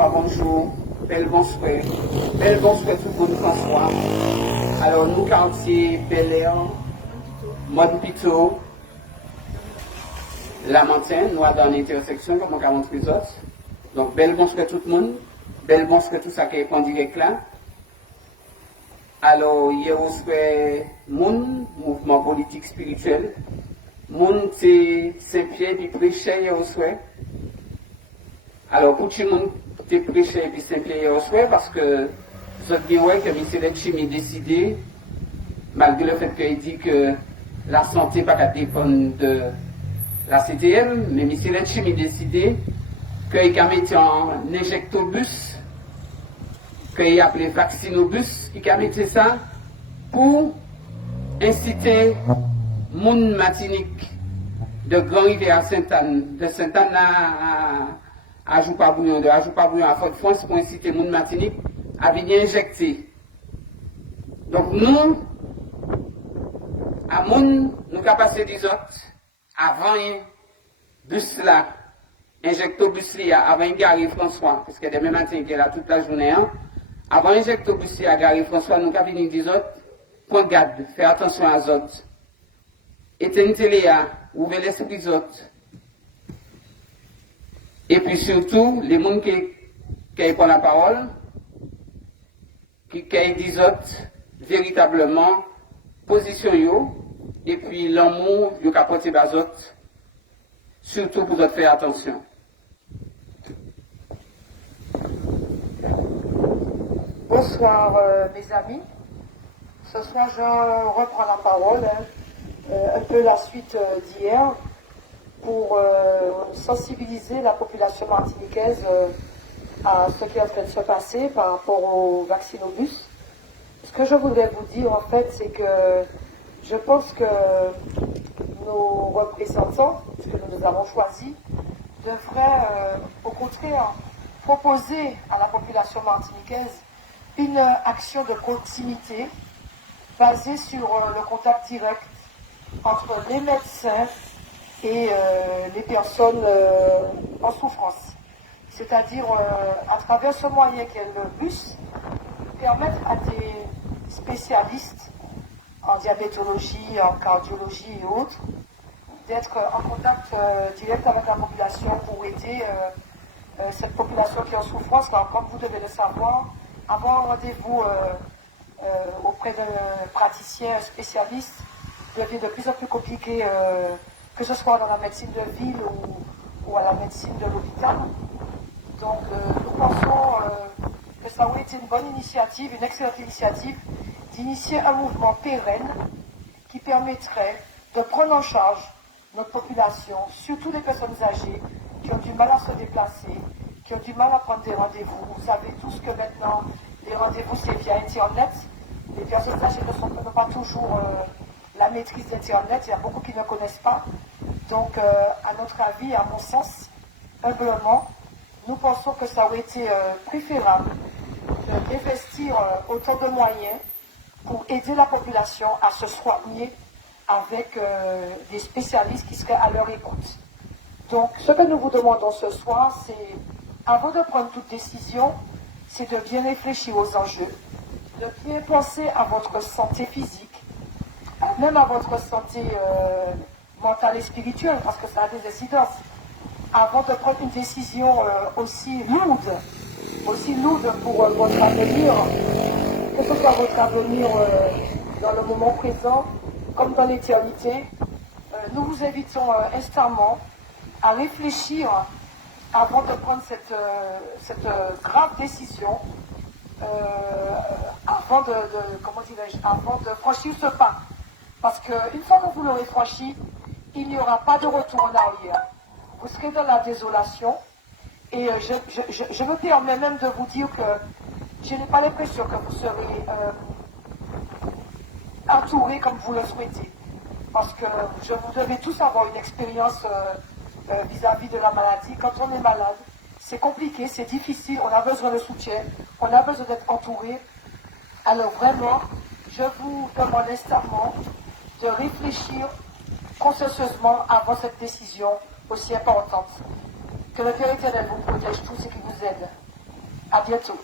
François, bonjour. Belle bonsoir. Belle bonsoir tout le monde, François. Alors, nous, quartier Bel Air, Montpito, Lamentine, nous dans l'intersection, comme on a montré les autres. Donc, belle bonsoir tout le monde. Belle bonsoir tout ça qui est en direct là. Alors, il y a aussi mon mouvement politique spirituel. Mon c'est Saint-Pierre, puis prêcher, il y a aussi. Alors, pour tout le monde, tu prêché puis Saint-Pierre au souhait parce que vous avez bien que M. Chimie décidé, malgré le fait qu'il dit que la santé pas dépendre de la CTM, mais M. Chimie décidé qu'il a mis un injectobus, qu'il a appelé vaccinobus, qu'il a mis ça pour inciter moun matinique de Grand-Rivière à Sainte-Anne, de Sainte-Anne à Joupabouillon, de Joupabouillon à Fort-de-France pour inciter moun Martinique à venir injecter. Donc nous, à moun, nous avons passé des autres avant bus là, injectobus là, avant Gary François, parce que demain matin qui est là toute la journée, hein, avant injectobus là, Gary François, nous avons venu des autres, point garde, faire attention à les autres. Éteignez les là, ouvrez l'esprit des autres. Et puis surtout, les gens qui prennent la parole, qui disent autres, véritablement, position yo, et puis l'amour, yo capote les autres, surtout pour autres faire attention. Bonsoir mes amis. Ce soir, je reprends la parole, un peu la suite d'hier, pour sensibiliser la population martiniquaise à ce qui est en train de se passer par rapport au vaccinobus. Ce que je voudrais vous dire en fait, c'est que je pense que nos représentants, ce que nous avons choisis, devraient au contraire proposer à la population martiniquaise une action de proximité basée sur le contact direct entre les médecins et les personnes en souffrance. C'est-à-dire, à travers ce moyen qu'est le bus, permettre à des spécialistes en diabétologie, en cardiologie et autres, d'être en contact direct avec la population pour aider cette population qui est en souffrance. Alors, comme vous devez le savoir, avoir un rendez-vous auprès d'un praticien spécialiste devient de plus en plus compliqué, que ce soit dans la médecine de ville ou à la médecine de l'hôpital. Donc nous pensons que ça aurait été une bonne initiative, une excellente initiative, d'initier un mouvement pérenne qui permettrait de prendre en charge notre population, surtout les personnes âgées qui ont du mal à se déplacer, qui ont du mal à prendre des rendez-vous. Vous savez tous que maintenant, les rendez-vous c'est via Internet. Les personnes âgées n'ont pas toujours la maîtrise d'Internet, il y a beaucoup qui ne connaissent pas. Donc, à notre avis, à mon sens, humblement, nous pensons que ça aurait été préférable d'investir autant de moyens pour aider la population à se soigner avec des spécialistes qui seraient à leur écoute. Donc, ce que nous vous demandons ce soir, c'est, avant de prendre toute décision, c'est de bien réfléchir aux enjeux, de bien penser à votre santé physique, même à votre santé mentale et spirituelle, parce que ça a des incidences. Avant de prendre une décision aussi lourde pour votre avenir, que ce soit votre avenir dans le moment présent, comme dans l'éternité, nous vous invitons instamment à réfléchir avant de prendre cette grave décision, avant de franchir ce pas. Parce qu'une fois que vous l'aurez franchi, il n'y aura pas de retour en arrière. Vous serez dans la désolation. Et je me permets même de vous dire que je n'ai pas l'impression que vous serez entouré comme vous le souhaitez. Parce que vous devez tous avoir une expérience vis-à-vis de la maladie. Quand on est malade, c'est compliqué, c'est difficile, on a besoin de soutien, on a besoin d'être entouré. Alors vraiment, je vous demande instamment de réfléchir consciencieusement avant cette décision aussi importante. Que le Père éternel vous protège tous et qui vous aide. À bientôt.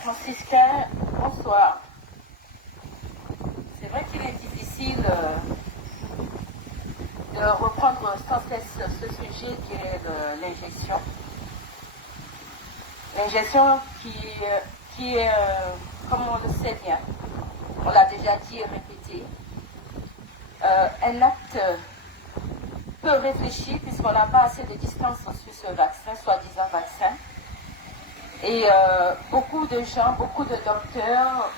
Franciscain, bonsoir. C'est vrai qu'il est difficile de reprendre sans cesse ce sujet qui est l'injection. L'injection qui est, comme on le sait bien, on l'a déjà dit et répété, un acte peu réfléchi puisqu'on n'a pas assez de distance sur ce vaccin, soi-disant vaccin. Et beaucoup de gens, beaucoup de docteurs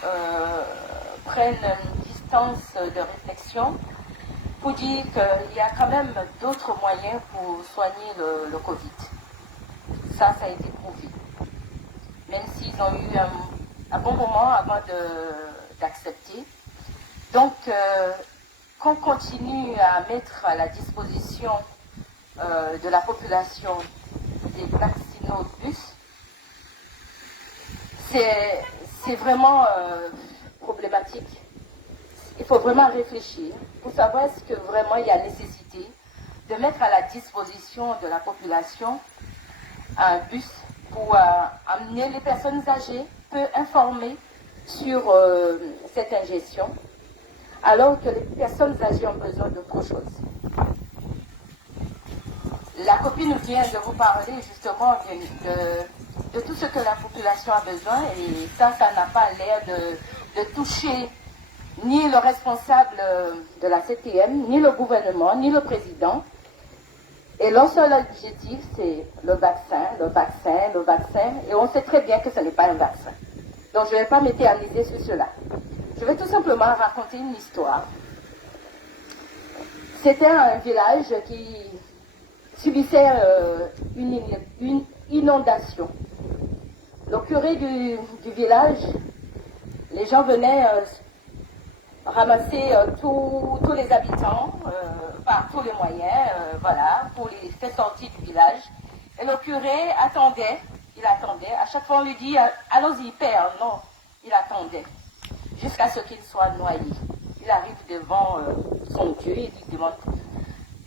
prennent une distance de réflexion pour dire qu'il y a quand même d'autres moyens pour soigner le Covid. Ça a été prouvé. Même s'ils ont eu un bon moment avant d'accepter. Donc, qu'on continue à mettre à la disposition de la population des vaccinobus, c'est vraiment problématique. Il faut vraiment réfléchir pour savoir est-ce que vraiment il y a nécessité de mettre à la disposition de la population un bus pour amener les personnes âgées, peu informées sur cette ingestion, alors que les personnes âgées ont besoin d'autre chose. La copine vient de vous parler justement de tout ce que la population a besoin et ça n'a pas l'air de toucher ni le responsable de la CTM, ni le gouvernement, ni le président. Et leur seul objectif, c'est le vaccin, le vaccin, le vaccin. Et on sait très bien que ce n'est pas un vaccin. Donc je ne vais pas m'éterniser sur cela. Je vais tout simplement raconter une histoire. C'était un village qui subissait une inondation. Le curé du village, les gens venaient ramasser tous les habitants par tous les moyens, voilà, pour les faire sortir du village. Et le curé attendait, il attendait. À chaque fois on lui dit allons-y père, non, il attendait jusqu'à ce qu'il soit noyé. Il arrive devant son Dieu et il demande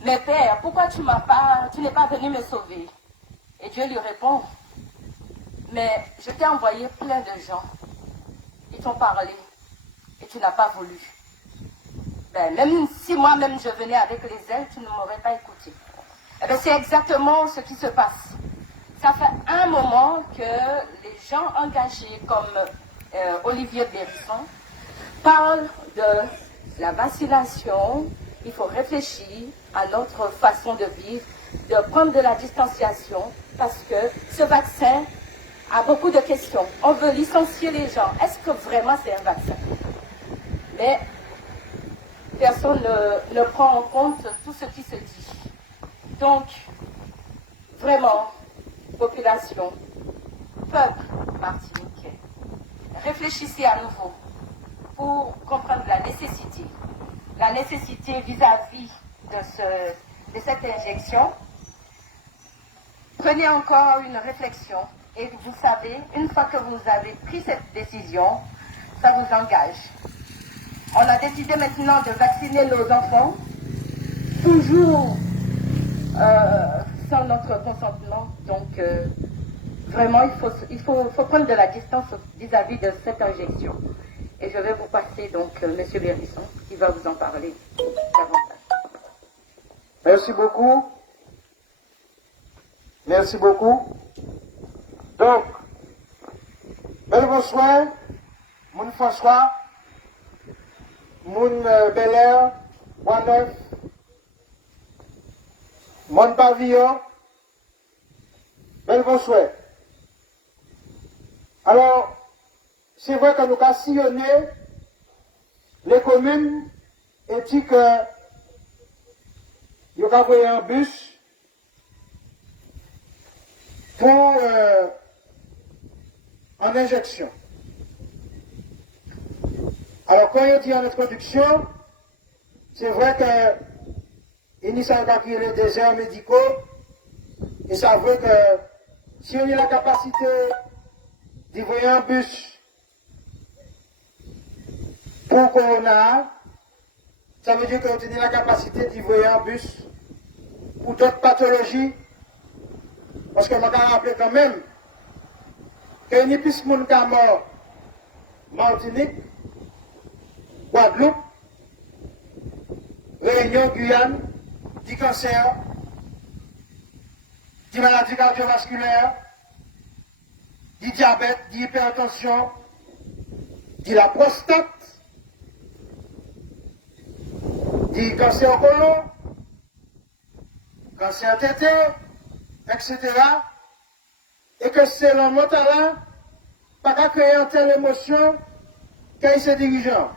mais père, pourquoi tu n'es pas venu me sauver? Et Dieu lui répond mais je t'ai envoyé plein de gens, ils t'ont parlé et tu n'as pas voulu. Ben, même si moi-même je venais avec les ailes, tu ne m'aurais pas écouté. Eh ben, c'est exactement ce qui se passe. Ça fait un moment que les gens engagés comme Olivier Bérisson parlent de la vaccination. Il faut réfléchir à notre façon de vivre, de prendre de la distanciation, parce que ce vaccin a beaucoup de questions. On veut licencier les gens. Est-ce que vraiment c'est un vaccin? Mais personne ne prend en compte tout ce qui se dit. Donc, vraiment, population, peuple martiniquais, réfléchissez à nouveau pour comprendre la nécessité vis-à-vis de cette injection. Prenez encore une réflexion et vous savez, une fois que vous avez pris cette décision, ça vous engage. On a décidé maintenant de vacciner nos enfants, toujours sans notre consentement. Donc, vraiment, il faut prendre de la distance vis-à-vis de cette injection. Et je vais vous passer donc M. Bérisson qui va vous en parler davantage. Merci beaucoup. Merci beaucoup. Donc, bonsoir, mon François, mon Bel Air, Bois-Neuf, mon Pavillon, bonsoir. Alors, c'est vrai que nous avons sillonné les communes et dit que nous avons envoyé un bus pour en injection. Alors, quand il dit en introduction, c'est vrai que initialement pas qu'il y ait les déserts médicaux, et ça veut que si on a la capacité d'envoyer un bus pour Corona, ça veut dire qu'on a la capacité d'envoyer un bus pour d'autres pathologies. Parce que je me rappelle quand même qu'il y a plus de monde qui est mort Martinique, Guadeloupe, Réunion, Guyane, du cancer, des maladies cardiovasculaires, du diabète, de l'hypertension, de la prostate, du cancer au côlon, cancer tété, etc. Et que c'est le mental pas qu'à créer une telle émotion qu'il se dirigeant.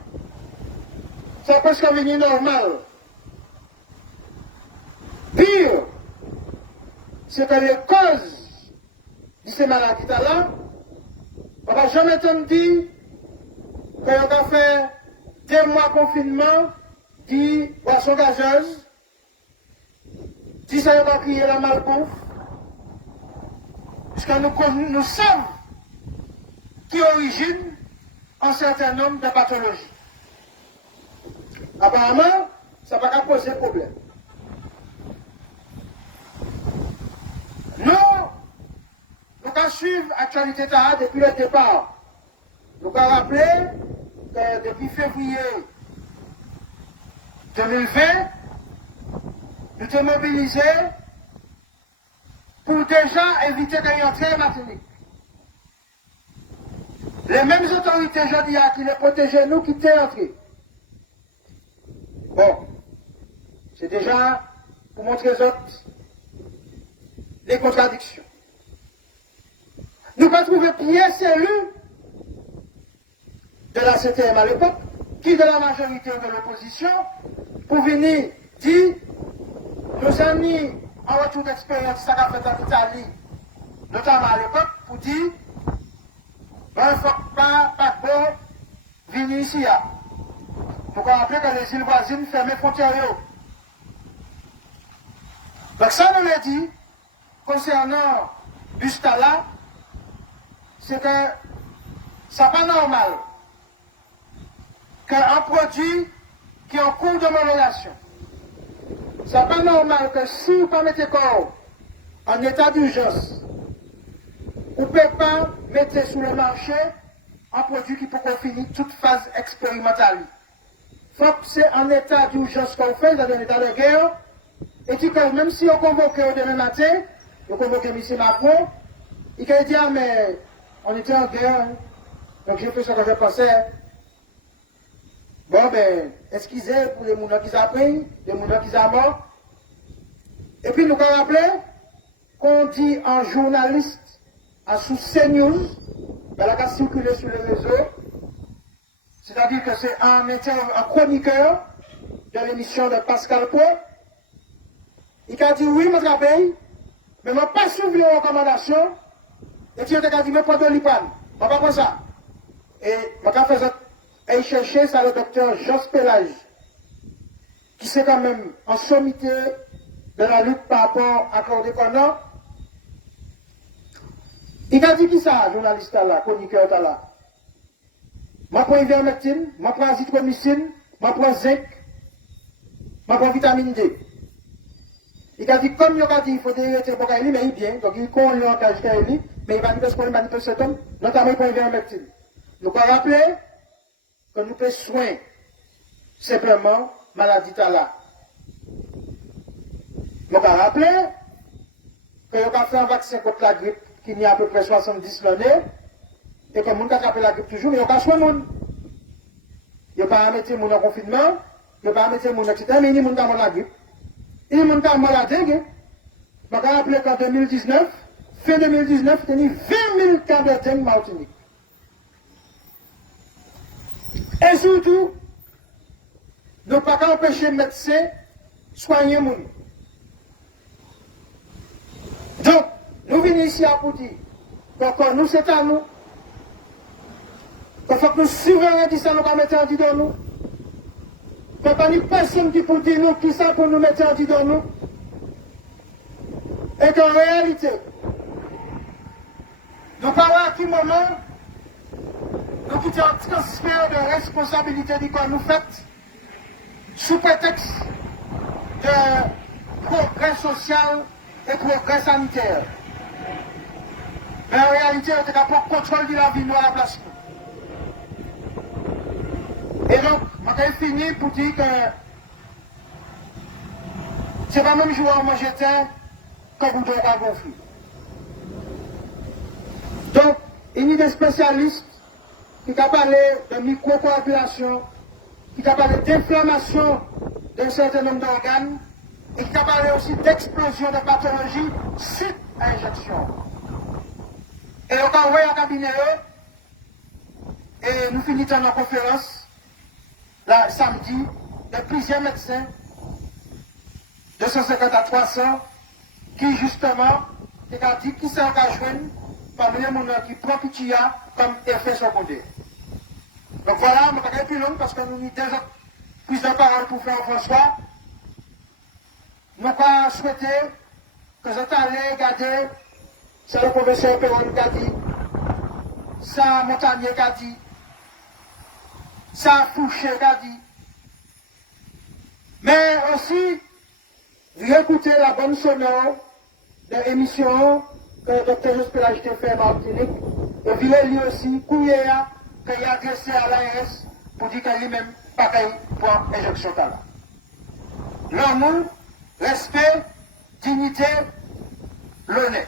C'est presque devenu normal. Pire, c'est que les causes de ces maladies-là, on ne va jamais te dire qu'on a fait 2 mois de confinement, 10 boissons gazeuses, 10 ça va crier la malbouffe, puisque nous savons qui origine un certain nombre de pathologies. Apparemment, ça ne va pas poser problème. Nous allons suivre l'actualité depuis le départ. Nous allons rappeler que depuis février 2020, nous sommes mobilisés pour déjà éviter qu'il y ait entrée en Martinique. Les mêmes autorités, je dis, qui les protégeaient, nous, qui étaient entrés. Bon, c'est déjà pour montrer aux autres les contradictions. Nous avons trouvé Pierre Sellu de la CTM à l'époque, qui de la majorité ou de l'opposition, pour venir dire, nos amis en retour d'expérience, ça qu'a fait en Italie, notamment à l'époque, pour dire, il ne faut pas bon venir ici. Il faut qu'on rappelle que les îles voisines ferment les frontières. Donc ça, on l'a dit, concernant Bustala, c'est que ça n'est pas normal qu'un produit qui est en cours d'homologation, ce n'est pas normal que si vous ne mettez pas en état d'urgence, vous ne pouvez pas mettre sur le marché un produit qui peut finir toute phase expérimentale. Il faut que c'est en état d'urgence qu'on fait, dans un état de guerre, et que même si on convoque demain matin, on convoque M. Macron, il peut dire, mais on était en guerre, donc j'ai fait ce que je pensais. Bon, ben, excusez pour les gens qui ont pris, les gens qui ont mort. Et puis nous avons rappelé qu'on dit en journaliste, sous CNews, elle a circulé sur les réseaux, c'est-à-dire que c'est un chroniqueur de l'émission de Pascal Pau. Il a dit oui, je rappelle, mais je n'ai pas suivi les recommandations, et tu as dit, mais pas de l'IPAN, je ne pas ça. Et je vais chercher ça le docteur Jos Pelage, qui c'est quand même en sommité de la lutte par rapport à Cordéconan. Il a dit qui ça, journaliste là, chroniqueur là? Je prends ivermectine, je prends azithromycine, je prends zinc, je prends vitamine D. Il a dit, comme il a dit, il faut déréter pour qu'il mais il bien, donc il connaît le langage qu'il mais il va dire ce qu'on manipule cet homme, notamment pour ivermectine. Nous avons rappelé que nous faisons soin simplement maladie là. Nous avons rappelé que nous avons fait un vaccin contre la grippe qui n'y a à peu près 70 l'année, et que nous avons attrapé la grippe toujours, mais nous avons soin de monde. Il n'y a pas à mettre les gens en confinement, il n'y a pas à mettre les gens, etc., mais il y a des gens qui ont la grippe. Il y a des gens qui ont la dengue. Nous avons rappelé qu'en 2019, fin 2019, il y a eu 20 000 cas de dengue Martinique. Et surtout, nous ne pouvons pas empêcher les médecins de soigner les gens. Donc, nous venons ici à pour dire que nous, c'est à nous. Il faut que nous surveillions qui ça nous va mettre en dit dans nous. Il n'y a pas de personne qui peut dire nous qui ça pour nous mettre en dit dans nous. Et qu'en réalité, nous parlons à qui moment, nous quittons un transfert de responsabilité du corps nous fait, sous prétexte de progrès. progrès social et progrès sanitaire. Mais en réalité, on n'a pas le contrôle de la vie nous à la place. Et donc, on a fini pour dire que c'est pas même joueur où j'étais comme vous devez avoir conflit. Donc, il y a des spécialistes qui ont parlé de microcoagulation, qui ont parlé d'inflammation d'un certain nombre d'organes et qui ont parlé aussi d'explosion de pathologies suite à injection. Et on a envoyé un cabinet et nous finissons nos conférences là, samedi de plusieurs médecins, 250 à 300, qui justement ont dit qui s'est engagé parmi les gens qui prend Pichia comme effet secondaire. Donc voilà, je ne vais pas plus long parce que nous avons déjà plus de paroles pour faire François. Nous avons souhaité que vous allez regarder ça le professeur Perron qui a dit, ça Montagnier qui a dit, ça Fouché qui a dit. Mais aussi, réécouter la bande sonore de l'émission que le docteur Jospel a fait à Martinique. Et Villers lui aussi, Kouya, qu'il a adressé à l'ARS pour dire qu'il lui-même pareil pour injection talent. L'amour, respect, dignité, l'honneur.